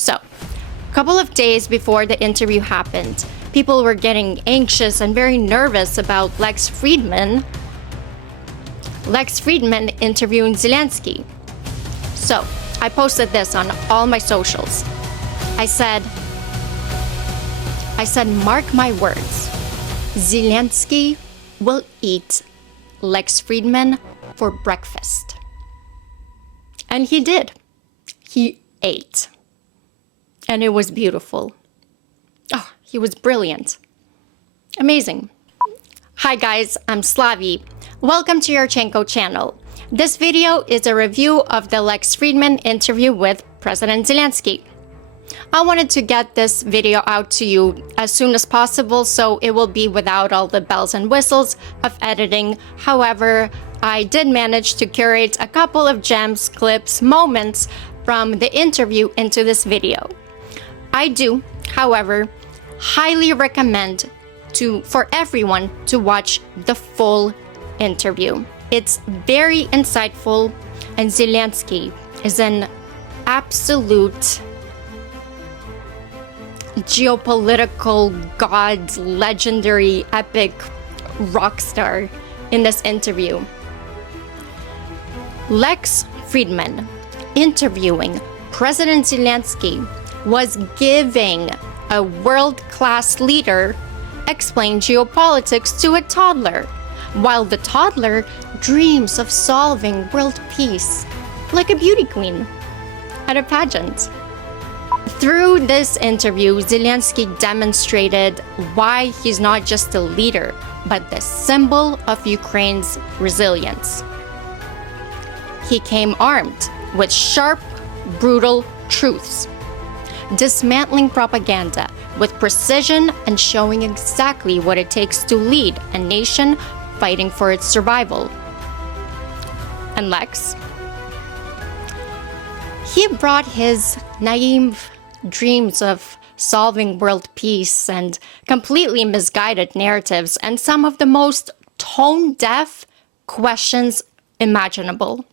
So, a couple of days before the interview happened, people were getting anxious and very nervous about Lex Fridman interviewing Zelenskyy. So, I posted this on all my socials. I said, mark my words, Zelenskyy will eat Lex Fridman for breakfast. And he did. He ate. And it was beautiful. Oh, he was brilliant. Amazing. Hi guys, I'm Slavie. Welcome to your Chenko channel. This video is a review of the Lex Fridman interview with President Zelenskyy. I wanted to get this video out to you as soon as possible, so it will be without all the bells and whistles of editing. However, I did manage to curate a couple of gems, clips, moments from the interview into this video. I do, however, highly recommend for everyone to watch the full interview. It's very insightful, and Zelenskyy is an absolute geopolitical god, legendary, epic rock star in this interview. Lex Fridman interviewing President Zelenskyy was giving a world-class leader explain geopolitics to a toddler, while the toddler dreams of solving world peace like a beauty queen at a pageant. Through this interview, Zelenskyy demonstrated why he's not just a leader, but the symbol of Ukraine's resilience. He came armed with sharp, brutal truths, dismantling propaganda with precision and showing exactly what it takes to lead a nation fighting for its survival. And Lex, he brought his naive dreams of solving world peace and completely misguided narratives and some of the most tone-deaf questions imaginable.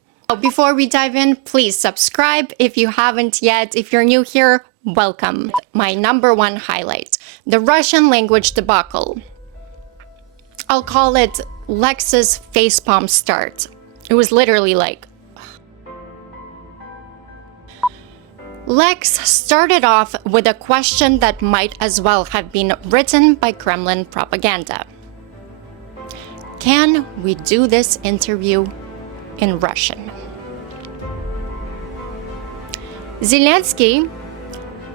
Before we dive in, please subscribe if you haven't yet. If you're new here, welcome. My number one highlight, the Russian language debacle. I'll call it Lex's facepalm start. It was literally like, Lex started off with a question that might as well have been written by Kremlin propaganda. Can we do this interview in Russian? Zelenskyy,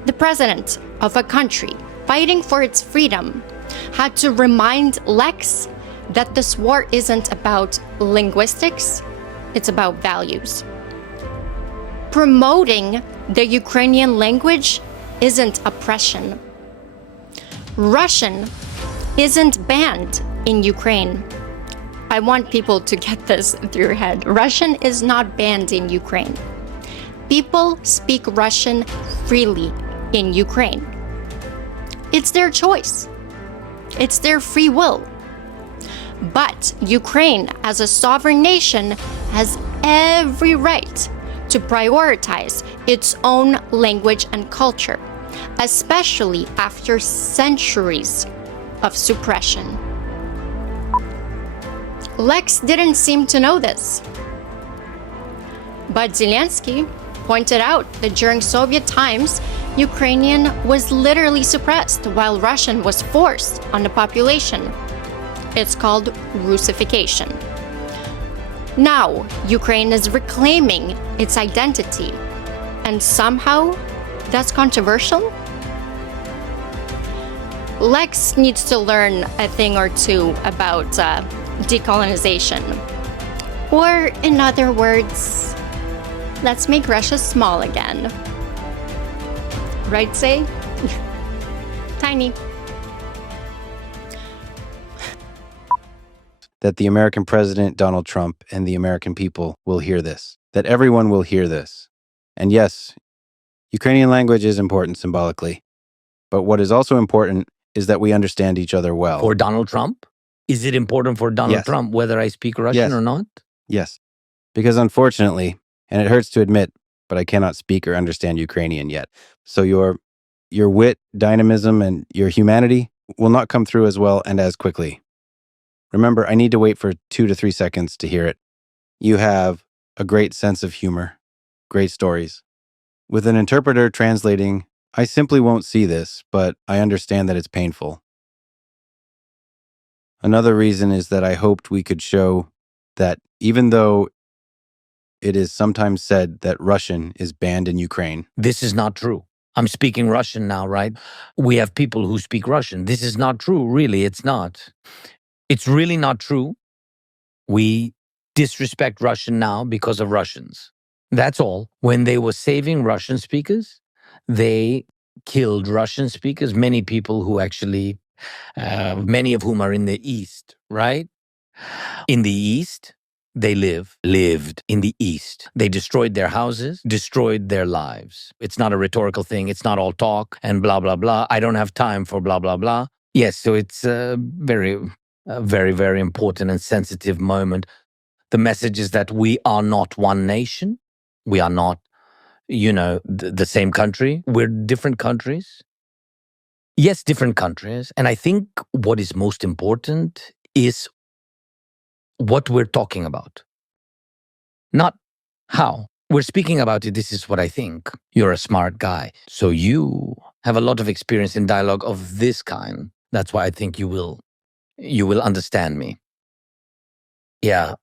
the president of a country fighting for its freedom, had to remind Lex that this war isn't about linguistics, it's about values. Promoting the Ukrainian language isn't oppression. Russian isn't banned in Ukraine. I want people to get this through your head. Russian is not banned in Ukraine. People speak Russian freely in Ukraine. It's their choice. It's their free will. But Ukraine, as a sovereign nation, has every right to prioritize its own language and culture, especially after centuries of suppression. Lex didn't seem to know this. But Zelenskyy pointed out that during Soviet times, Ukrainian was literally suppressed while Russian was forced on the population. It's called Russification. Now, Ukraine is reclaiming its identity, and somehow that's controversial? Lex needs to learn a thing or two about decolonization. Or, in other words, let's make Russia small again. Right, say? Tiny. That the American president, Donald Trump, and the American people will hear this. That everyone will hear this. And yes, Ukrainian language is important symbolically. But what is also important is that we understand each other well. For Donald Trump? Is it important for Donald Trump whether I speak Russian or not? Yes. Because unfortunately, and it hurts to admit, but I cannot speak or understand Ukrainian yet. So your wit, dynamism, and your humanity will not come through as well and as quickly. Remember, I need to wait for 2 to 3 seconds to hear it. You have a great sense of humor, great stories. With an interpreter translating, I simply won't see this, but I understand that it's painful. Another reason is that I hoped we could show that even though it is sometimes said that Russian is banned in Ukraine. This is not true. I'm speaking Russian now, right? We have people who speak Russian. This is not true. Really, it's not. It's really not true. We disrespect Russian now because of Russians. That's all. When they were saving Russian speakers, they killed Russian speakers, many people who actually, many of whom are in the East, right? In the East, they lived in the East. They destroyed their houses, destroyed their lives. It's not a rhetorical thing. It's not all talk and blah, blah, blah. I don't have time for blah, blah, blah. Yes, so it's a very, very important and sensitive moment. The message is that we are not one nation. We are not, the same country. We're different countries. Yes, different countries. And I think what is most important is what we're talking about, not how. We're speaking about it. This is what I think. You're a smart guy. So you have a lot of experience in dialogue of this kind. That's why I think you will understand me. Yeah,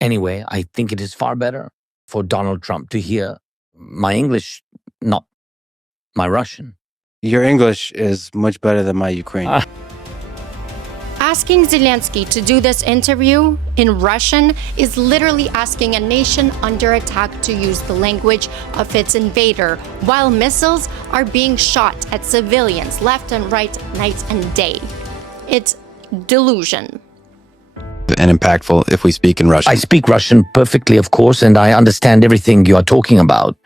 anyway, I think it is far better for Donald Trump to hear my English, not my Russian. Your English is much better than my Ukrainian. Asking Zelenskyy to do this interview in Russian is literally asking a nation under attack to use the language of its invader, while missiles are being shot at civilians left and right, night and day. It's delusion. And impactful if we speak in Russian. I speak Russian perfectly, of course, and I understand everything you are talking about.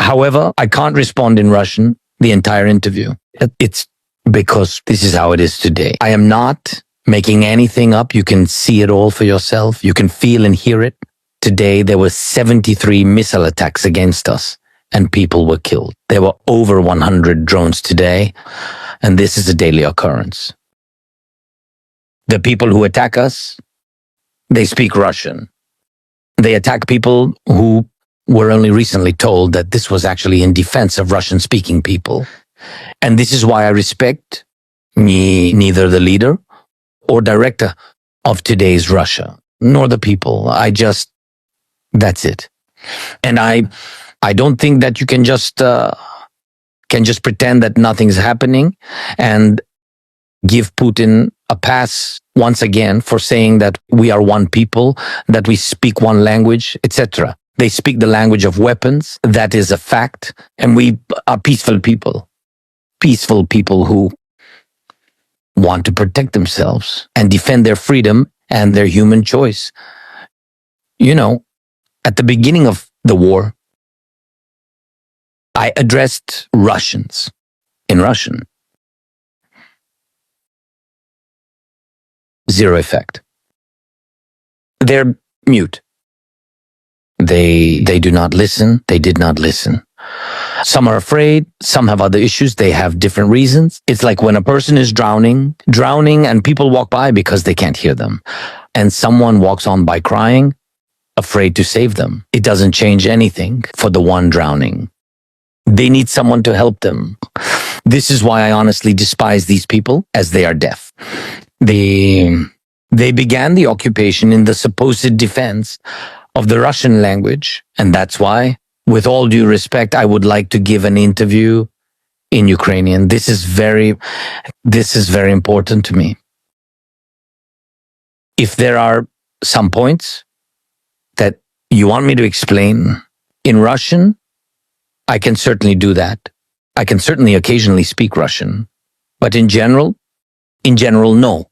However, I can't respond in Russian the entire interview. It's because this is how it is today. I am not making anything up. You can see it all for yourself. You can feel and hear it. Today, there were 73 missile attacks against us, and people were killed. There were over 100 drones today, and this is a daily occurrence. The people who attack us, they speak Russian. They attack people who were only recently told that this was actually in defense of Russian-speaking people. And this is why I respect neither the leader or director of today's Russia, nor the people. That's it. And I don't think that you can just pretend that nothing's happening and give Putin a pass once again for saying that we are one people, that we speak one language, etc. They speak the language of weapons. That is a fact. And we are peaceful people who want to protect themselves and defend their freedom and their human choice. At the beginning of the war, I addressed Russians in Russian. Zero effect. They're mute. They do not listen. They did not listen. Some are afraid. Some have other issues. They have different reasons. It's like when a person is drowning and people walk by because they can't hear them. And someone walks on by crying, afraid to save them. It doesn't change anything for the one drowning. They need someone to help them. This is why I honestly despise these people, as they are deaf. They began the occupation in the supposed defense of the Russian language, and that's why, with all due respect, I would like to give an interview in Ukrainian. This is very important to me. If there are some points that you want me to explain in Russian, I can certainly do that. I can certainly occasionally speak Russian, but in general, no.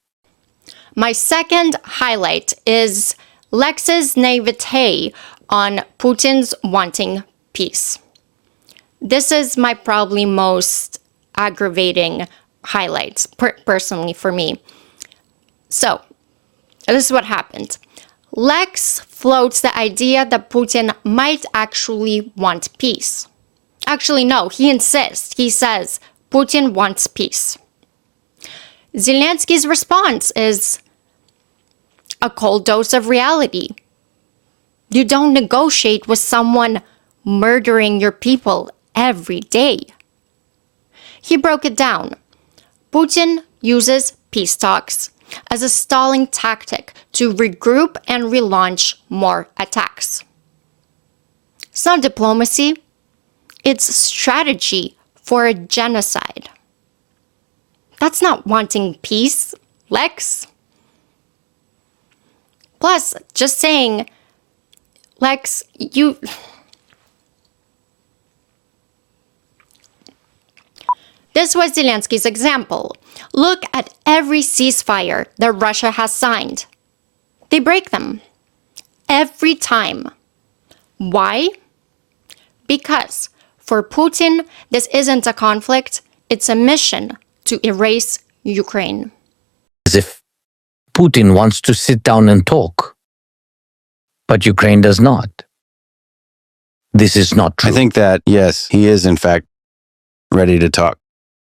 My second highlight is Lex's naivete on Putin's wanting peace. This is my probably most aggravating highlight, personally for me. So, this is what happened. Lex floats the idea that Putin might actually want peace. Actually, no, he insists. He says Putin wants peace. Zelensky's response is a cold dose of reality. You don't negotiate with someone murdering your people every day. He broke it down. Putin uses peace talks as a stalling tactic to regroup and relaunch more attacks. It's not diplomacy, it's strategy for a genocide. That's not wanting peace, Lex. Plus, just saying, Lex, you... This was Zelensky's example. Look at every ceasefire that Russia has signed. They break them. Every time. Why? Because for Putin, this isn't a conflict, it's a mission to erase Ukraine. As if Putin wants to sit down and talk, but Ukraine does not. This is not true. I think that, yes, he is in fact ready to talk.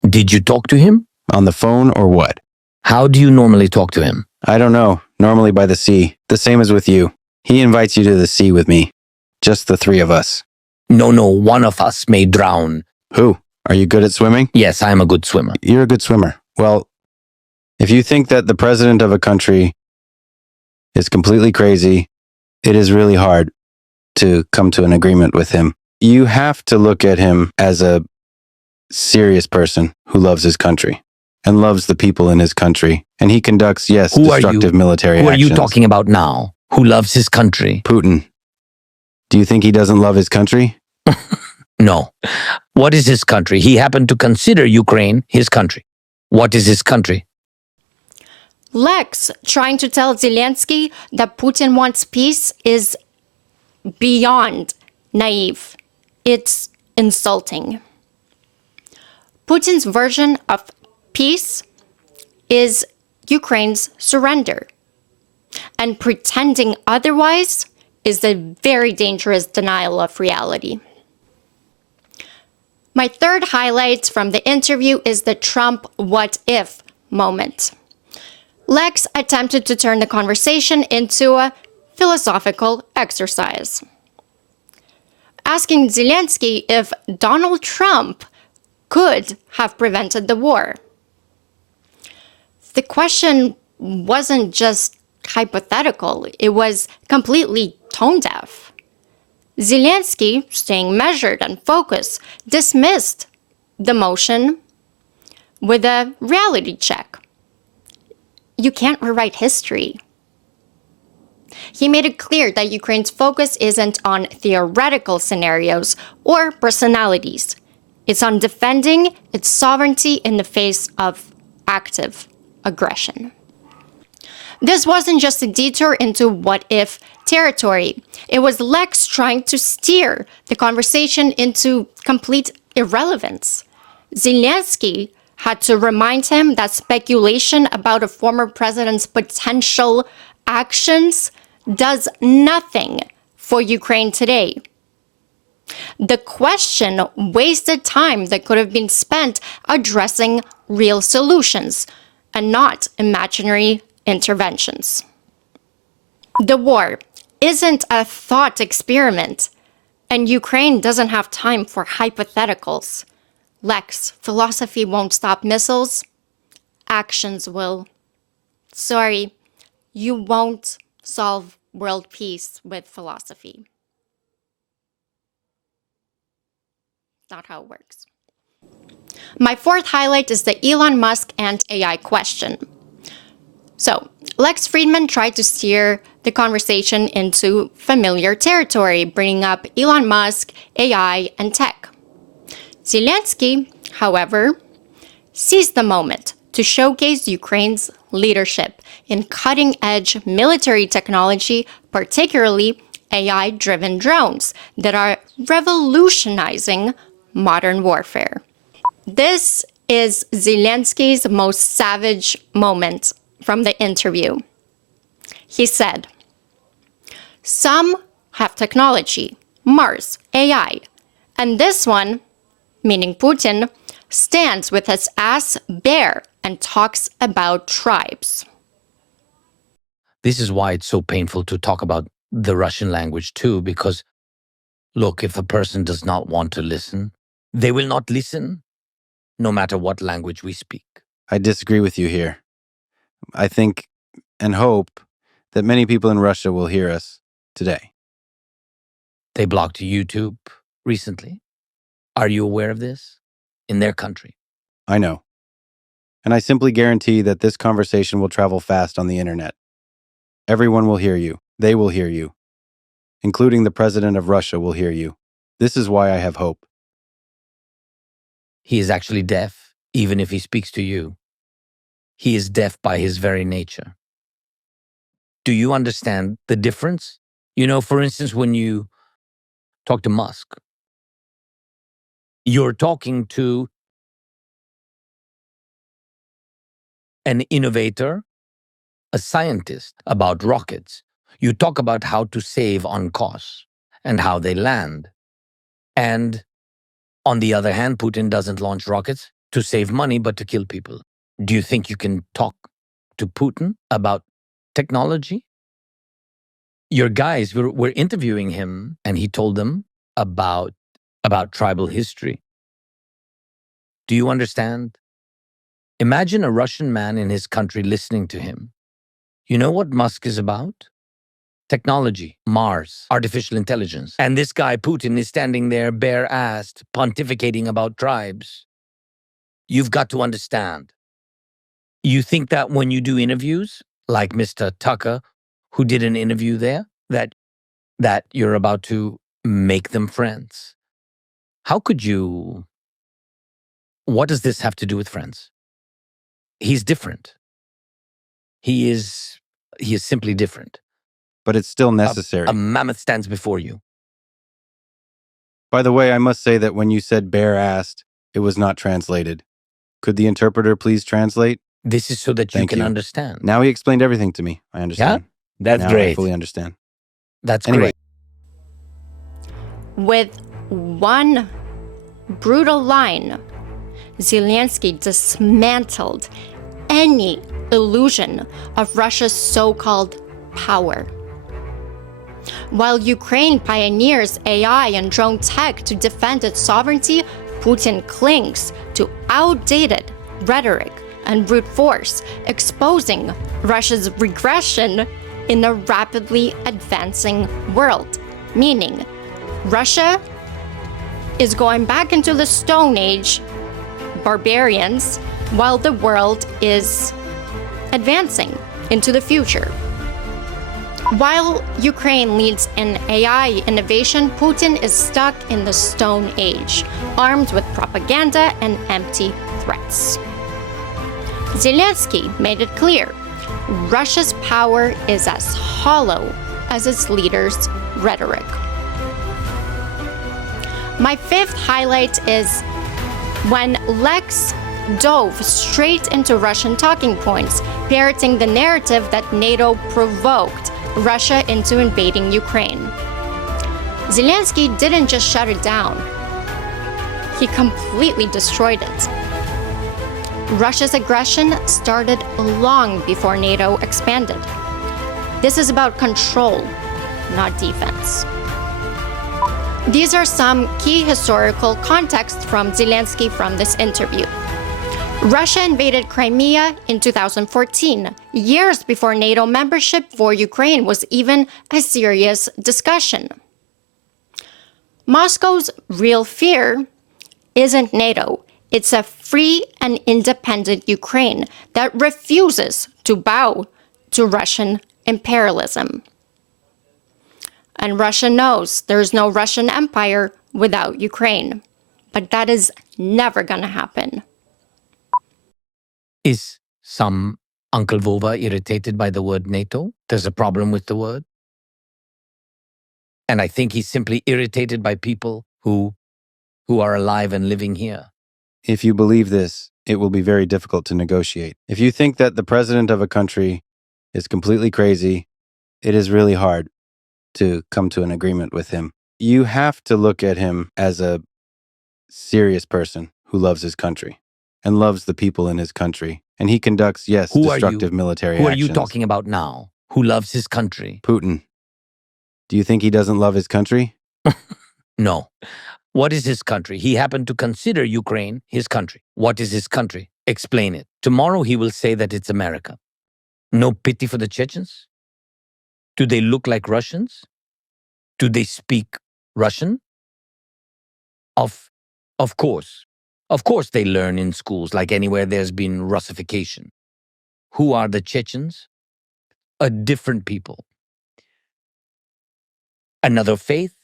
Did you talk to him? On the phone or what? How do you normally talk to him? I don't know. Normally by the sea. The same as with you. He invites you to the sea with me. Just the three of us. No, one of us may drown. Who? Are you good at swimming? Yes, I am a good swimmer. You're a good swimmer. Well, if you think that the president of a country is completely crazy, it is really hard to come to an agreement with him. You have to look at him as a serious person who loves his country and loves the people in his country. And he conducts, yes, destructive military actions. Who are you talking about now? Who loves his country? Putin. Do you think he doesn't love his country? No. What is his country? He happened to consider Ukraine his country. What is his country? Lex trying to tell Zelensky that Putin wants peace is beyond naive. It's insulting. Putin's version of peace is Ukraine's surrender. And pretending otherwise is a very dangerous denial of reality. My third highlight from the interview is the Trump what if moment. Lex attempted to turn the conversation into a philosophical exercise, asking Zelensky if Donald Trump could have prevented the war. The question wasn't just hypothetical, it was completely tone deaf. Zelensky, staying measured and focused, dismissed the motion with a reality check. You can't rewrite history. He made it clear that Ukraine's focus isn't on theoretical scenarios or personalities. It's on defending its sovereignty in the face of active aggression. This wasn't just a detour into what-if territory. It was Lex trying to steer the conversation into complete irrelevance. Zelensky had to remind him that speculation about a former president's potential actions does nothing for Ukraine today. The question wasted time that could have been spent addressing real solutions and not imaginary interventions. The war isn't a thought experiment, and Ukraine doesn't have time for hypotheticals. Lex, philosophy won't stop missiles. Actions will. Sorry, you won't solve world peace with philosophy. Not how it works. My fourth highlight is the Elon Musk and AI question. So, Lex Fridman tried to steer the conversation into familiar territory, bringing up Elon Musk, AI, and tech. Zelensky, however, seized the moment to showcase Ukraine's leadership in cutting-edge military technology, particularly AI-driven drones that are revolutionizing modern warfare. This is Zelensky's most savage moment from the interview. He said, Some have technology, Mars, AI, and this one, meaning Putin, stands with his ass bare and talks about tribes. This is why it's so painful to talk about the Russian language too, because look, if a person does not want to listen, they will not listen, no matter what language we speak. I disagree with you here. I think and hope that many people in Russia will hear us today. They blocked YouTube recently. Are you aware of this? In their country. I know. And I simply guarantee that this conversation will travel fast on the internet. Everyone will hear you. They will hear you. Including the president of Russia will hear you. This is why I have hope. He is actually deaf, even if he speaks to you. He is deaf by his very nature. Do you understand the difference? You know, for instance, when you talk to Musk, you're talking to an innovator, a scientist about rockets. You talk about how to save on costs and how they land. And on the other hand, Putin doesn't launch rockets to save money, but to kill people. Do you think you can talk to Putin about technology? Your guys were interviewing him, and he told them about tribal history. Do you understand? Imagine a Russian man in his country listening to him. You know what Musk is about? Technology, Mars, artificial intelligence. And this guy, Putin, is standing there bare-assed, pontificating about tribes. You've got to understand. You think that when you do interviews, like Mr. Tucker, who did an interview there, that you're about to make them friends. How could you? What does this have to do with friends? He's different. He is simply different. But it's still necessary. A mammoth stands before you. By the way, I must say that when you said bare-assed, it was not translated. Could the interpreter please translate? This is so that you Thank can you. understand. Now he explained everything to me. I understand. Yeah? That's now great. I fully understand. That's Anyway. great. With one brutal line, Zelenskyy dismantled any illusion of Russia's so-called power. While Ukraine pioneers AI and drone tech to defend its sovereignty, Putin clings to outdated rhetoric and brute force, exposing Russia's regression in a rapidly advancing world. Meaning, Russia is going back into the Stone Age, barbarians, while the world is advancing into the future. While Ukraine leads in AI innovation, Putin is stuck in the Stone Age, armed with propaganda and empty threats. Zelenskyy made it clear, Russia's power is as hollow as its leaders' rhetoric. My fifth highlight is when Lex dove straight into Russian talking points, parroting the narrative that NATO provoked Russia into invading Ukraine. Zelenskyy didn't just shut it down, he completely destroyed it. Russia's aggression started long before NATO expanded. This is about control, not defense. These are some key historical context from Zelenskyy from this interview. Russia invaded Crimea in 2014, years before NATO membership for Ukraine was even a serious discussion. Moscow's real fear isn't NATO. It's a free and independent Ukraine that refuses to bow to Russian imperialism. And Russia knows there's no Russian empire without Ukraine. But that is never going to happen. Is some Uncle Vova irritated by the word NATO? There's a problem with the word. And I think he's simply irritated by people who are alive and living here. If you believe this, it will be very difficult to negotiate. If you think that the president of a country is completely crazy, it is really hard to come to an agreement with him. You have to look at him as a serious person who loves his country and loves the people in his country. And he conducts, yes, Who are destructive you? military Who are actions. you talking about now? Who loves his country? Putin. Do you think he doesn't love his country? No. What is his country? He happened to consider Ukraine his country. What is his country? Explain it. Tomorrow he will say that it's America. No pity for the Chechens? Do they look like Russians? Do they speak Russian? Of course. Of course they learn in schools like anywhere there's been Russification. Who are the Chechens? A different people. Another faith,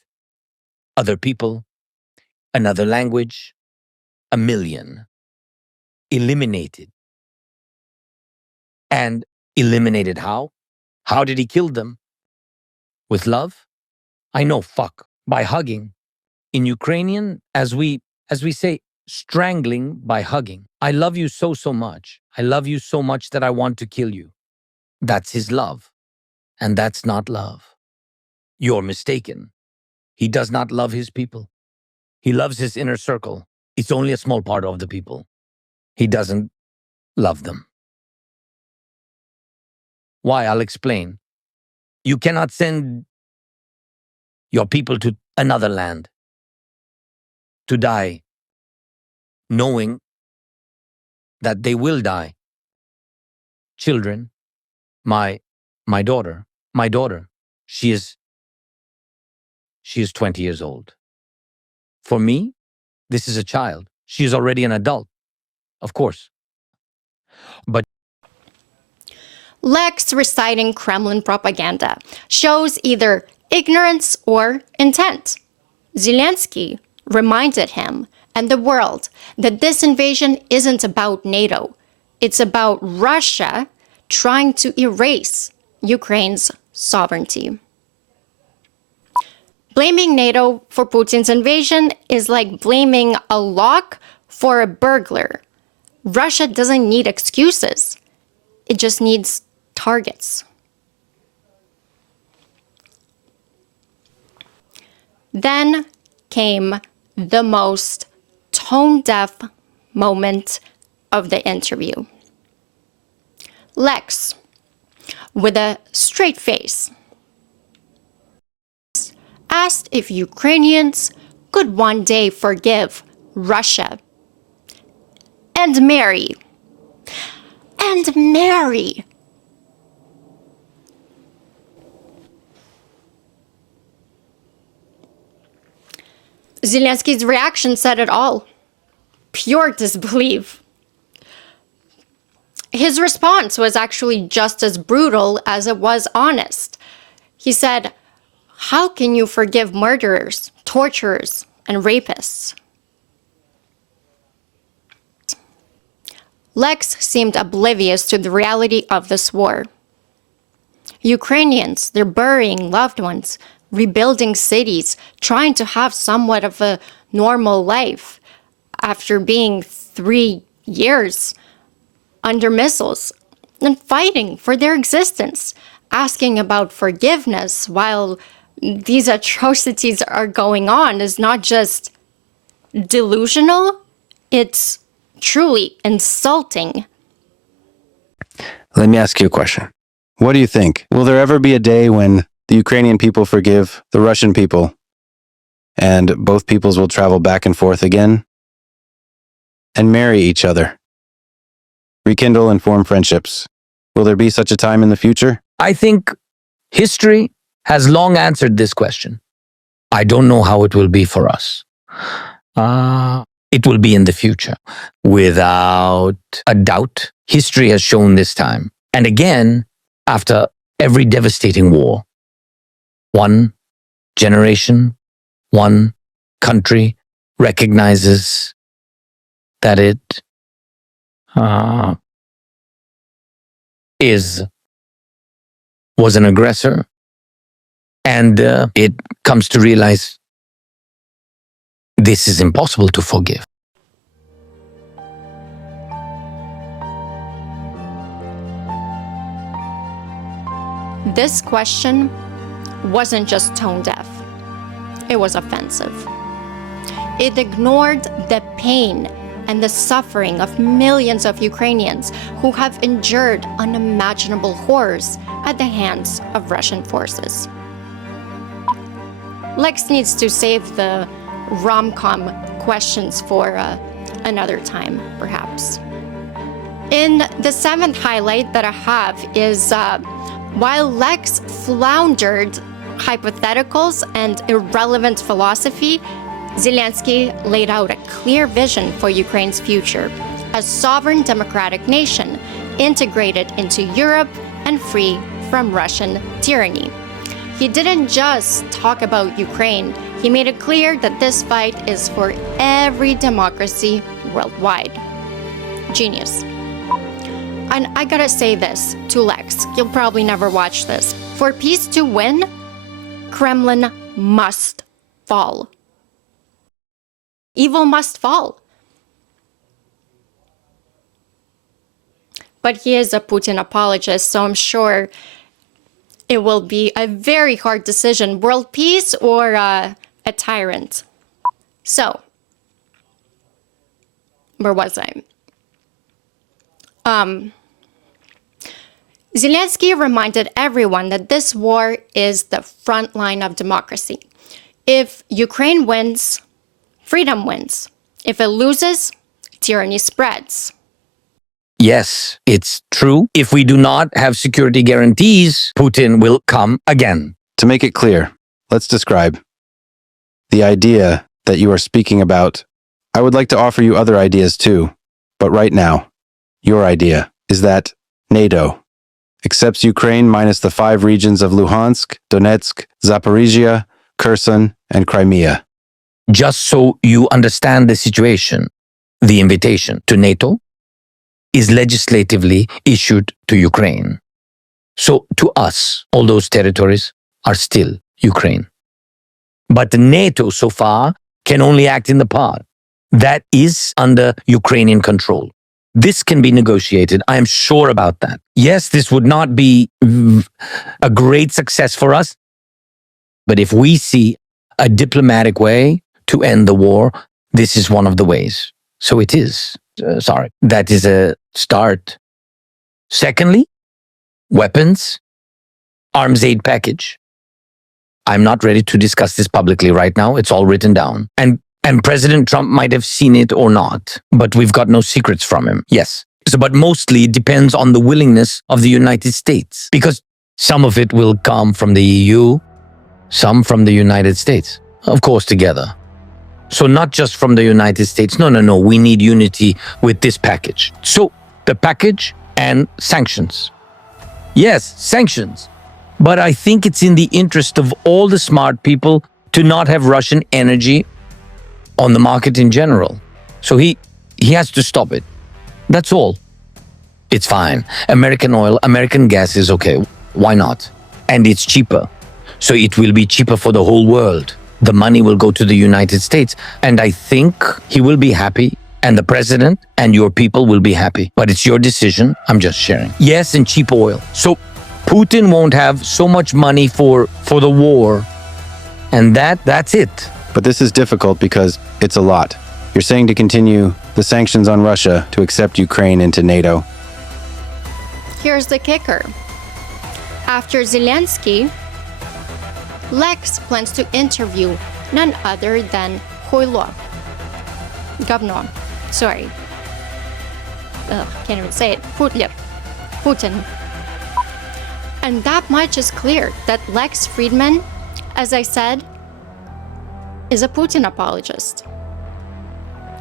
other people, another language, a million. Eliminated. And eliminated how? How did he kill them? With love? I know, fuck. By hugging. In Ukrainian, as we say, strangling by hugging. I love you so much. I love you so much that I want to kill you. That's his love. And that's not love. You're mistaken. He does not love his people. He loves his inner circle. It's only a small part of the people. He doesn't love them. Why? I'll explain. You cannot send your people to another land to die, knowing that they will die. Children, my daughter, she is 20 years old. For me, this is a child. She is already an adult, of course. But Lex reciting Kremlin propaganda shows either ignorance or intent. Zelenskyy reminded him and the world that this invasion isn't about NATO. It's about Russia trying to erase Ukraine's sovereignty. Blaming NATO for Putin's invasion is like blaming a lock for a burglar. Russia doesn't need excuses. It just needs targets. Then came the most tone-deaf moment of the interview. Lex, with a straight face, asked if Ukrainians could one day forgive Russia and marry. Zelenskyy's reaction said it all. Pure disbelief. His response was actually just as brutal as it was honest. He said, "How can you forgive murderers, torturers, and rapists?" Lex seemed oblivious to the reality of this war. Ukrainians, they're burying loved ones, rebuilding cities, trying to have somewhat of a normal life after being 3 years under missiles and fighting for their existence, asking about forgiveness while these atrocities are going on is not just delusional, it's truly insulting. Let me ask you a question. What do you think? Will there ever be a day when the Ukrainian people forgive the Russian people and both peoples will travel back and forth again and marry each other, rekindle and form friendships? Will there be such a time in the future? I think history has long answered this question. I don't know how it will be for us. It will be in the future. Without a doubt, history has shown this time. And again, after every devastating war, one generation, one country recognizes that it was an aggressor, and it comes to realize this is impossible to forgive. This question wasn't just tone deaf, it was offensive. It ignored the pain and the suffering of millions of Ukrainians who have endured unimaginable horrors at the hands of Russian forces. Lex needs to save the rom-com questions for another time, perhaps. In the seventh highlight that I have is while Lex floundered hypotheticals and irrelevant philosophy, Zelenskyy laid out a clear vision for Ukraine's future, a sovereign democratic nation integrated into Europe and free from Russian tyranny. He didn't just talk about Ukraine, he made it clear that this fight is for every democracy worldwide. Genius. And I gotta say this to Lex, you'll probably never watch this. For peace to win, Kremlin must fall. Evil must fall. But he is a Putin apologist, so I'm sure it will be a very hard decision, world peace or a tyrant. So, where was I? Zelenskyy reminded everyone that this war is the front line of democracy. If Ukraine wins, freedom wins. If it loses, tyranny spreads. Yes, it's true. If we do not have security guarantees, Putin will come again. To make it clear, let's describe. The idea that you are speaking about, I would like to offer you other ideas too. But right now, your idea is that NATO accepts Ukraine minus the 5 regions of Luhansk, Donetsk, Zaporizhia, Kherson, and Crimea. Just so you understand the situation, the invitation to NATO is legislatively issued to Ukraine. So to us, all those territories are still Ukraine. But NATO so far can only act in the part that is under Ukrainian control. This can be negotiated. I am sure about that. Yes, this would not be a great success for us, but if we see a diplomatic way to end the war, this is one of the ways. So it is. That is a start. Secondly, weapons, arms aid package. I'm not ready to discuss this publicly right now. It's all written down. And President Trump might have seen it or not, but we've got no secrets from him. Yes. But mostly it depends on the willingness of the United States, because some of it will come from the EU, some from the United States, of course, together. So not just from the United States. No. We need unity with this package. So the package and sanctions. Yes, sanctions. But I think it's in the interest of all the smart people to not have Russian energy on the market in general. So he has to stop it. That's all. It's fine. American oil, American gas is okay. Why not? And it's cheaper. So it will be cheaper for the whole world. The money will go to the United States. And I think he will be happy. And the president and your people will be happy. But it's your decision. I'm just sharing. Yes, and cheap oil. So Putin won't have so much money for the war. And that's it. But this is difficult because it's a lot. You're saying to continue the sanctions on Russia to accept Ukraine into NATO. Here's the kicker. After Zelenskyy, Lex plans to interview none other than Putin. Can't even say it. Putin. And that much is clear, that Lex Fridman, as I said, is a Putin apologist.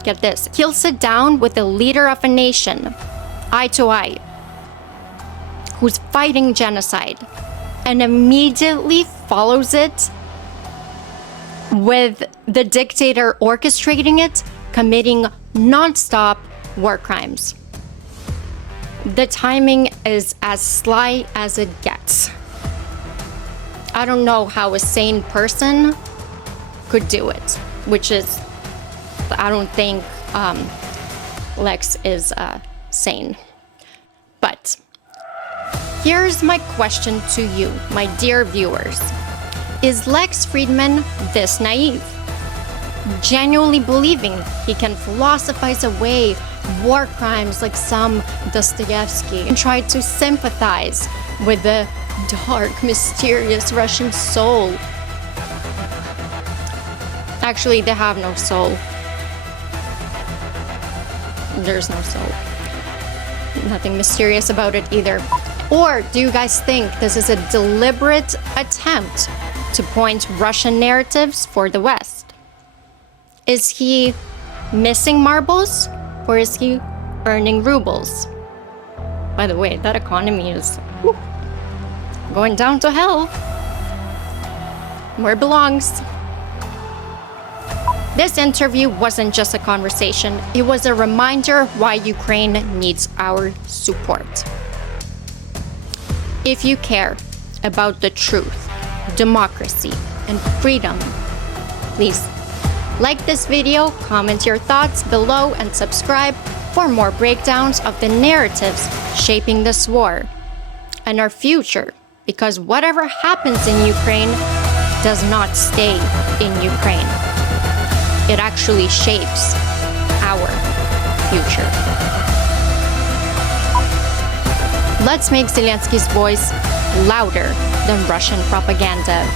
Get this. He'll sit down with the leader of a nation, eye to eye, who's fighting genocide, and immediately follows it with the dictator orchestrating it, committing non-stop war crimes. The timing is as sly as it gets. I don't know how a sane person could do it, which is, I don't think Lex is sane. But here's my question to you, my dear viewers. Is Lex Fridman this naive? Genuinely believing he can philosophize away war crimes like some Dostoevsky and try to sympathize with the dark, mysterious Russian soul? Actually, they have no soul. There's no soul. Nothing mysterious about it either. Or do you guys think this is a deliberate attempt to point Russian narratives for the West? Is he missing marbles, or is he earning rubles? By the way, that economy is going down to hell, where it belongs. This interview wasn't just a conversation, it was a reminder why Ukraine needs our support. If you care about the truth, democracy, and freedom, please like this video, comment your thoughts below, and subscribe for more breakdowns of the narratives shaping this war and our future, because whatever happens in Ukraine does not stay in Ukraine. It actually shapes our future. Let's make Zelenskyy's voice louder than Russian propaganda,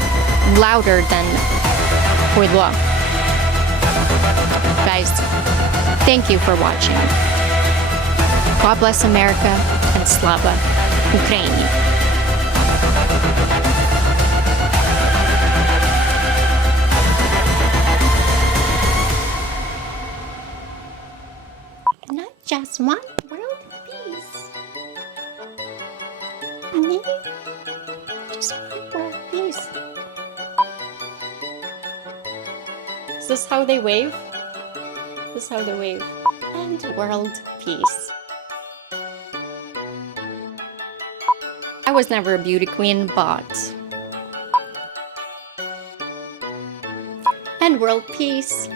louder than Huidlo. Guys, thank you for watching. God bless America and Slava Ukraini. Not just one world peace. Just one world peace. Is this how they wave? This is how they wave. And world peace. I was never a beauty queen, but... And world peace.